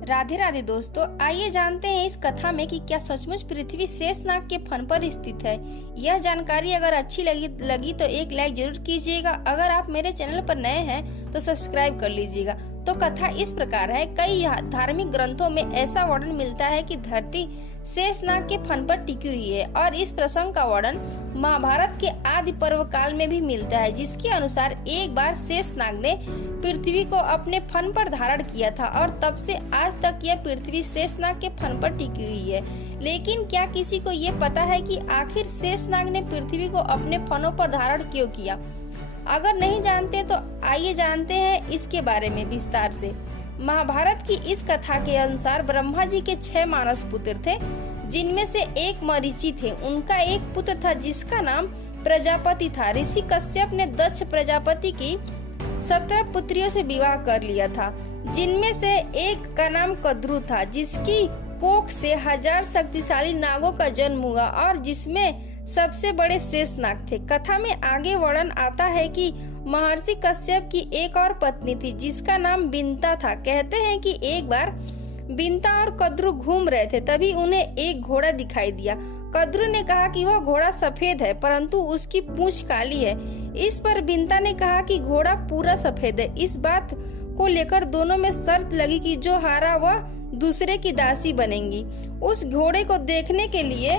राधे राधे दोस्तों, आइए जानते हैं इस कथा में कि क्या सचमुच पृथ्वी शेषनाग के फन पर स्थित है। यह जानकारी अगर अच्छी लगी तो एक लाइक जरूर कीजिएगा। अगर आप मेरे चैनल पर नए हैं तो सब्सक्राइब कर लीजिएगा। तो कथा इस प्रकार है। कई धार्मिक ग्रंथों में ऐसा वर्णन मिलता है कि धरती शेषनाग के फन पर टिकी हुई है और इस प्रसंग का वर्णन महाभारत के आदि पर्व काल में भी मिलता है, जिसके अनुसार एक बार शेषनाग ने पृथ्वी को अपने फन पर धारण किया था और तब से आज तक यह पृथ्वी शेषनाग के फन पर टिकी हुई है। लेकिन क्या किसी को ये पता है कि आखिर शेषनाग ने पृथ्वी को अपने फनों पर धारण क्यों किया? अगर नहीं जानते तो आइए जानते हैं इसके बारे में विस्तार से। महाभारत की इस कथा के अनुसार ब्रह्मा जी के 6 मानस पुत्र थे, जिनमें से एक मरीचि थे। उनका एक पुत्र था जिसका नाम प्रजापति था। ऋषि कश्यप ने दक्ष प्रजापति की 17 पुत्रियों से विवाह कर लिया था, जिनमें से एक का नाम कद्रु था, जिसकी कोख से 1000 शक्तिशाली नागों का जन्म हुआ और जिसमें सबसे बड़े शेषनाग थे। कथा में आगे वर्णन आता है कि महर्षि कश्यप की एक और पत्नी थी जिसका नाम बिंता था। कहते हैं कि एक बार बिंता और कद्रु घूम रहे थे, तभी उन्हें एक घोड़ा दिखाई दिया। कद्रु ने कहा कि वह घोड़ा सफेद है परंतु उसकी पूंछ काली है। इस पर बिंता ने कहा कि घोड़ा पूरा सफेद है। इस बात को लेकर दोनों में शर्त लगी कि जो हारा वह दूसरे की दासी बनेंगी। उस घोड़े को देखने के लिए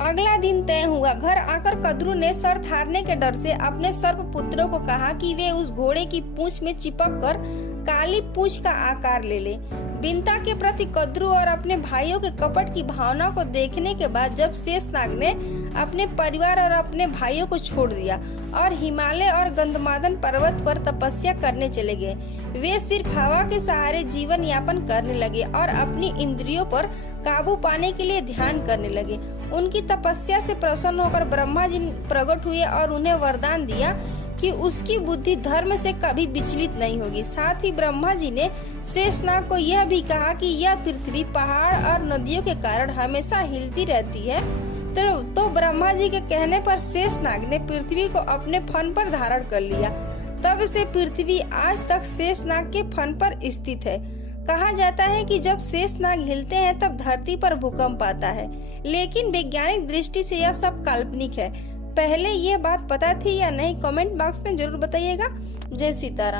अगला दिन तय हुआ। घर आकर कद्रु ने शर्त हारने के डर से अपने सर्प पुत्रों को कहा कि वे उस घोड़े की पूंछ में चिपक कर काली पूंछ का आकार ले ले। बिंता के प्रति कद्रु और अपने भाइयों के कपट की भावना को देखने के बाद जब शेषनाग ने अपने परिवार और अपने भाइयों को छोड़ दिया और हिमालय और गंधमादन पर्वत पर तपस्या करने चले गए, वे सिर्फ हवा के सहारे जीवन यापन करने लगे और अपनी इंद्रियों पर काबू पाने के लिए ध्यान करने लगे। उनकी तपस्या से प्रसन्न होकर ब्रह्मा जी प्रकट हुए और उन्हें वरदान दिया कि उसकी बुद्धि धर्म से कभी विचलित नहीं होगी। साथ ही ब्रह्मा जी ने शेषनाग को यह भी कहा कि यह पृथ्वी पहाड़ और नदियों के कारण हमेशा हिलती रहती है। तो ब्रह्मा जी के कहने पर शेषनाग ने पृथ्वी को अपने फन पर धारण कर लिया। तब से पृथ्वी आज तक शेषनाग के फन पर स्थित है। कहा जाता है कि जब शेषनाग हिलते हैं तब धरती पर भूकंप आता है, लेकिन वैज्ञानिक दृष्टि से यह सब काल्पनिक है। पहले ये बात पता थी या नहीं, कमेंट बॉक्स में जरूर बताइएगा। जय सीताराम।